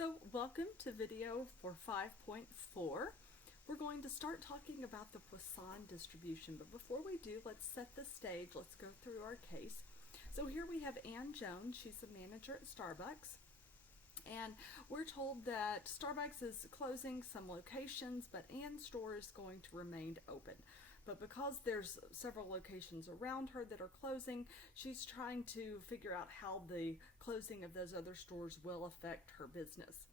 So welcome to video for 5.4. We're going to start talking about the Poisson distribution, but before we do, let's set the stage. Let's go through our case. So here we have Ann Jones. She's a manager at Starbucks. And we're told that Starbucks is closing some locations, but Ann's store is going to remain open. But because there's several locations around her that are closing, she's trying to figure out how the closing of those other stores will affect her business.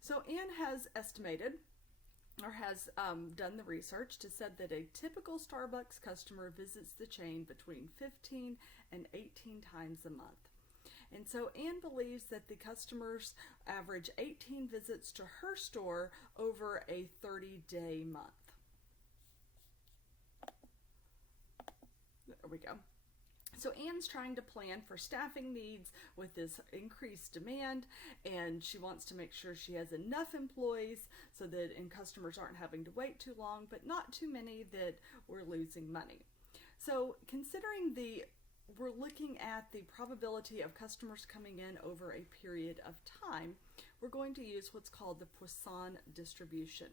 So Ann has estimated, or has done the research to said that a typical Starbucks customer visits the chain between 15 and 18 times a month. And so Ann believes that the customers average 18 visits to her store over a 30-day month. There we go. So Ann's trying to plan for staffing needs with this increased demand, and she wants to make sure she has enough employees so that customers aren't having to wait too long, but not too many that we're losing money. So considering we're looking at the probability of customers coming in over a period of time, we're going to use what's called the Poisson distribution.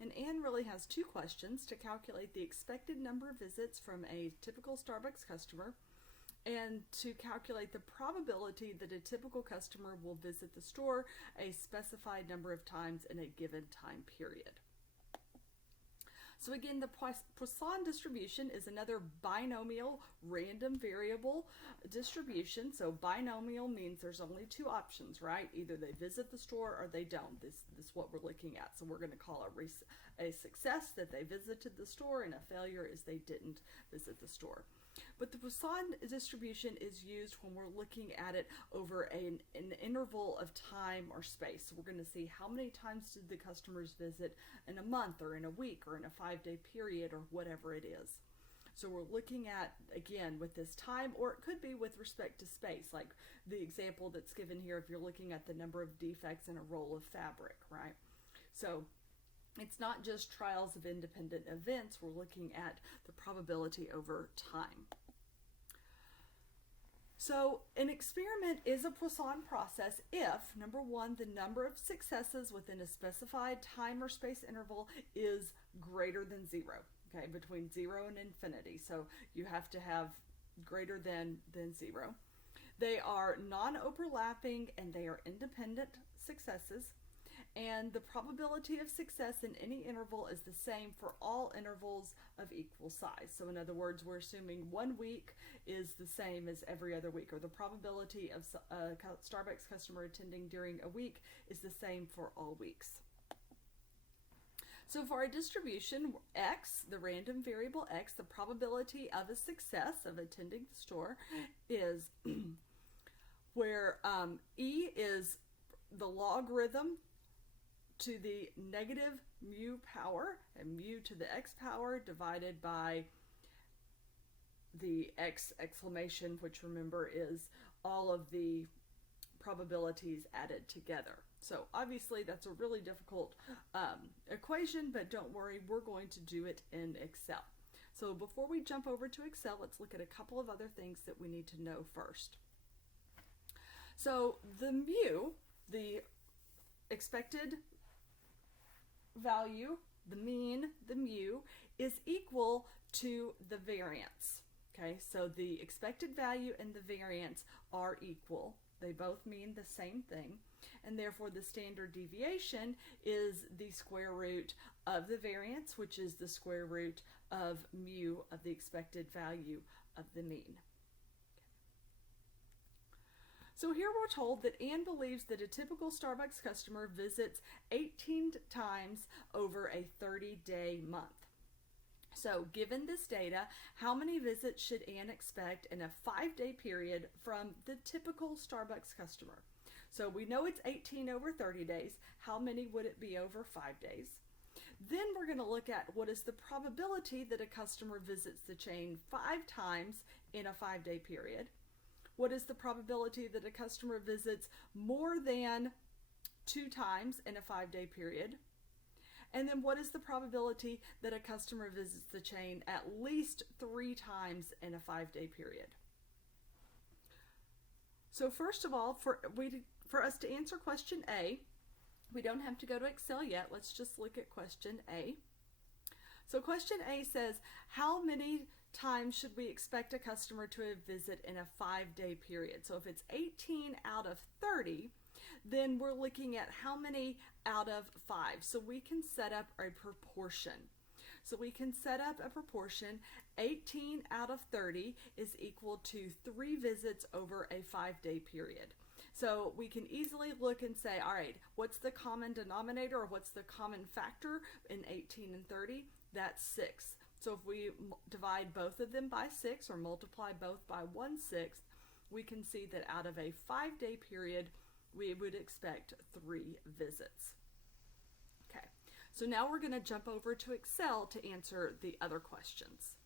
And Ann really has two questions: to calculate the expected number of visits from a typical Starbucks customer, and to calculate the probability that a typical customer will visit the store a specified number of times in a given time period. So again, the Poisson distribution is another binomial random variable distribution. So binomial means there's only two options, right? Either they visit the store or they don't. This is what we're looking at. So we're going to call a success that they visited the store, and a failure is they didn't visit the store. But the Poisson distribution is used when we're looking at it over an interval of time or space. So we're going to see how many times did the customers visit in a month or in a week or in a 5-day period or whatever it is. So we're looking at, again, with this time, or it could be with respect to space, like the example that's given here if you're looking at the number of defects in a roll of fabric, right? So it's not just trials of independent events, we're looking at the probability over time. So an experiment is a Poisson process if, number one, the number of successes within a specified time or space interval is greater than 0, okay, between 0 and infinity. So you have to have greater than 0. They are non-overlapping and they are independent successes. And the probability of success in any interval is the same for all intervals of equal size. So in other words, we're assuming 1 week is the same as every other week, or the probability of a Starbucks customer attending during a week is the same for all weeks. So for our distribution, x, the random variable x, the probability of a success of attending the store is where e is the logarithm to the negative mu power, and mu to the x power divided by the x exclamation, which remember is all of the probabilities added together. So obviously that's a really difficult equation, but don't worry, we're going to do it in Excel. So before we jump over to Excel, let's look at a couple of other things that we need to know first. So the mu, the expected value, the mean, the mu, is equal to the variance. Okay, so the expected value and the variance are equal. They both mean the same thing, and therefore the standard deviation is the square root of the variance, which is the square root of mu of the expected value of the mean. So here we're told that Ann believes that a typical Starbucks customer visits 18 times over a 30-day month. So given this data, how many visits should Ann expect in a 5-day period from the typical Starbucks customer? So we know it's 18 over 30 days. How many would it be over 5 days? Then we're going to look at what is the probability that a customer visits the chain 5 times in a 5-day period. What is the probability that a customer visits more than 2 times in a 5-day period? And then what is the probability that a customer visits the chain at least 3 times in a 5-day period? So first of all, for us to answer question A, We don't have to go to Excel yet. Let's just look at question A. So question A says, how many times should we expect a customer to visit in a 5-day period? So if it's 18 out of 30, then we're looking at how many out of 5. So we can set up a proportion. So we can set up a proportion. 18 out of 30 is equal to 3 visits over a 5-day period. So we can easily look and say, all right, what's the common denominator, or what's the common factor in 18 and 30? That's 6. So if we divide both of them by 6 or multiply both by 1/6, we can see that out of a 5-day period, we would expect 3 visits. Okay, so now we're going to jump over to Excel to answer the other questions.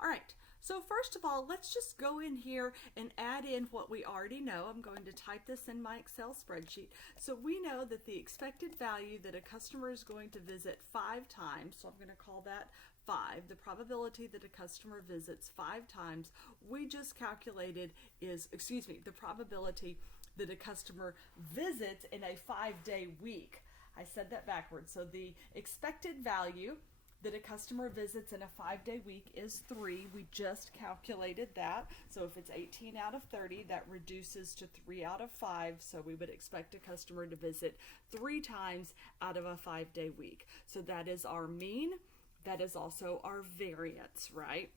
All right, so first of all, let's just go in here and add in what we already know. I'm going to type this in my Excel spreadsheet. So we know that the expected value that a customer is going to visit 5 times, so I'm going to call that 5, the probability that a customer visits 5 times, we just calculated is, the probability that a customer visits in a 5-day week. I said that backwards. So the expected value that a customer visits in a 5-day week is 3. We just calculated that. So if it's 18 out of 30, that reduces to 3 out of 5. So we would expect a customer to visit 3 times out of a 5-day week. So that is our mean. That is also our variance, right?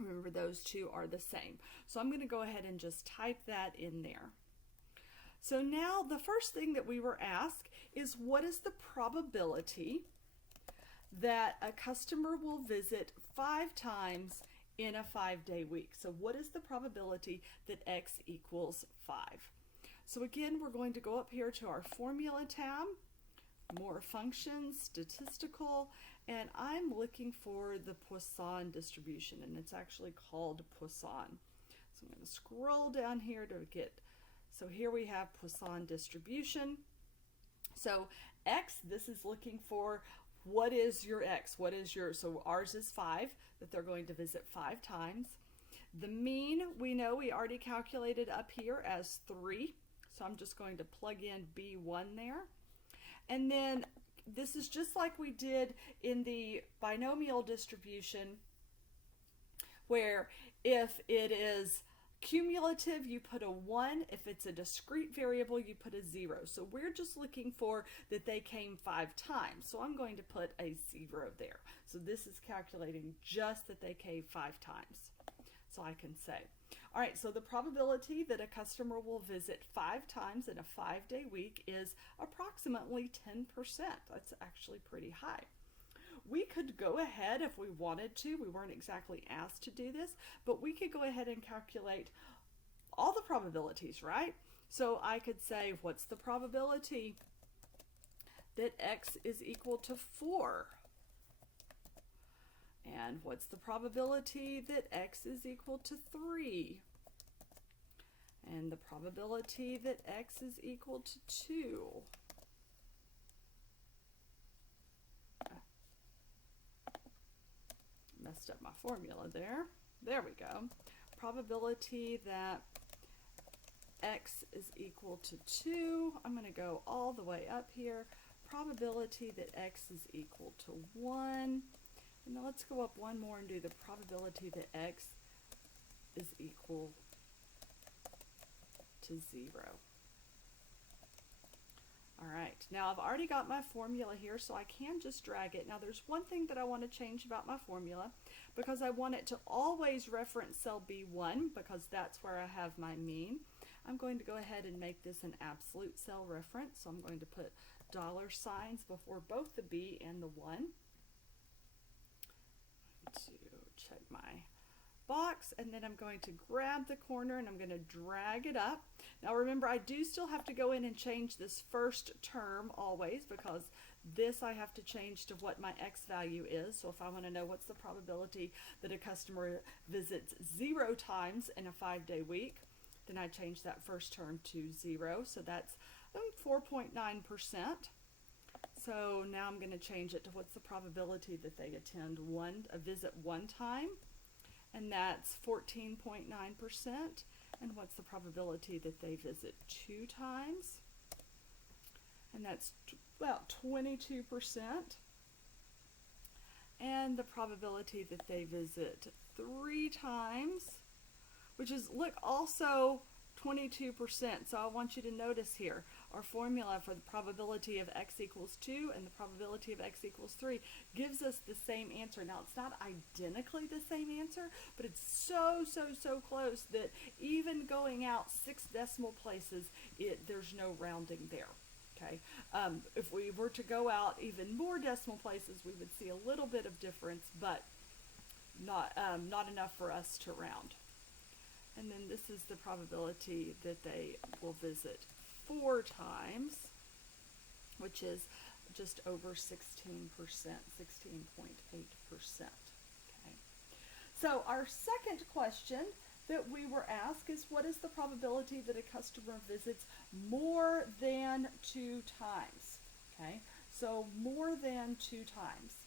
Remember, those two are the same. So I'm going to go ahead and just type that in there. So now the first thing that we were asked is, what is the probability that a customer will visit 5 times in a 5-day week? So what is the probability that x equals 5? So again, we're going to go up here to our formula tab, more functions, statistical, and I'm looking for the Poisson distribution, and it's actually called Poisson. So I'm going to scroll down here to get, so here we have Poisson distribution. So x, this is looking for what is your x, what is your, so ours is 5, that they're going to visit 5 times. The mean, we know we already calculated up here as 3, so I'm just going to plug in B1 there. And then this is just like we did in the binomial distribution, where if it is cumulative, you put a 1. If it's a discrete variable, you put a 0. So we're just looking for that they came 5 times. So I'm going to put a 0 there. So this is calculating just that they came 5 times. So I can say, all right, so the probability that a customer will visit 5 times in a 5-day week is approximately 10%. That's actually pretty high. We could go ahead if we wanted to. We weren't exactly asked to do this, but we could go ahead and calculate all the probabilities, right? So I could say, what's the probability that x is equal to 4? And what's the probability that x is equal to 3? And the probability that x is equal to 2. Messed up my formula there. There we go. Probability that x is equal to 2. I'm going to go all the way up here. Probability that x is equal to 1. And then let's go up one more and do the probability that x is equal to 0. All right, now I've already got my formula here, so I can just drag it. Now there's one thing that I want to change about my formula, because I want it to always reference cell B1, because that's where I have my mean. I'm going to go ahead and make this an absolute cell reference, so I'm going to put dollar signs before both the B and the 1. To check my box, and then I'm going to grab the corner and I'm going to drag it up. Now remember, I do still have to go in and change this first term always, because this I have to change to what my x value is. So if I want to know what's the probability that a customer visits 0 times in a 5-day week, then I change that first term to 0. So that's 4.9%. So now I'm going to change it to what's the probability that they attend a visit 1 time, and that's 14.9%. And what's the probability that they visit 2 times? And that's about 22%. And the probability that they visit 3 times, which is, look, also 22%. So I want you to notice here our formula for the probability of x equals 2 and the probability of x equals 3 gives us the same answer. Now, it's not identically the same answer, but it's so close that even going out 6 decimal places, there's no rounding there. Okay, if we were to go out even more decimal places, we would see a little bit of difference, but not enough for us to round. And then this is the probability that they will visit 4 times, which is just over 16%, 16.8%. Okay. So our second question that we were asked is, what is the probability that a customer visits more than 2 times? Okay, so more than 2 times.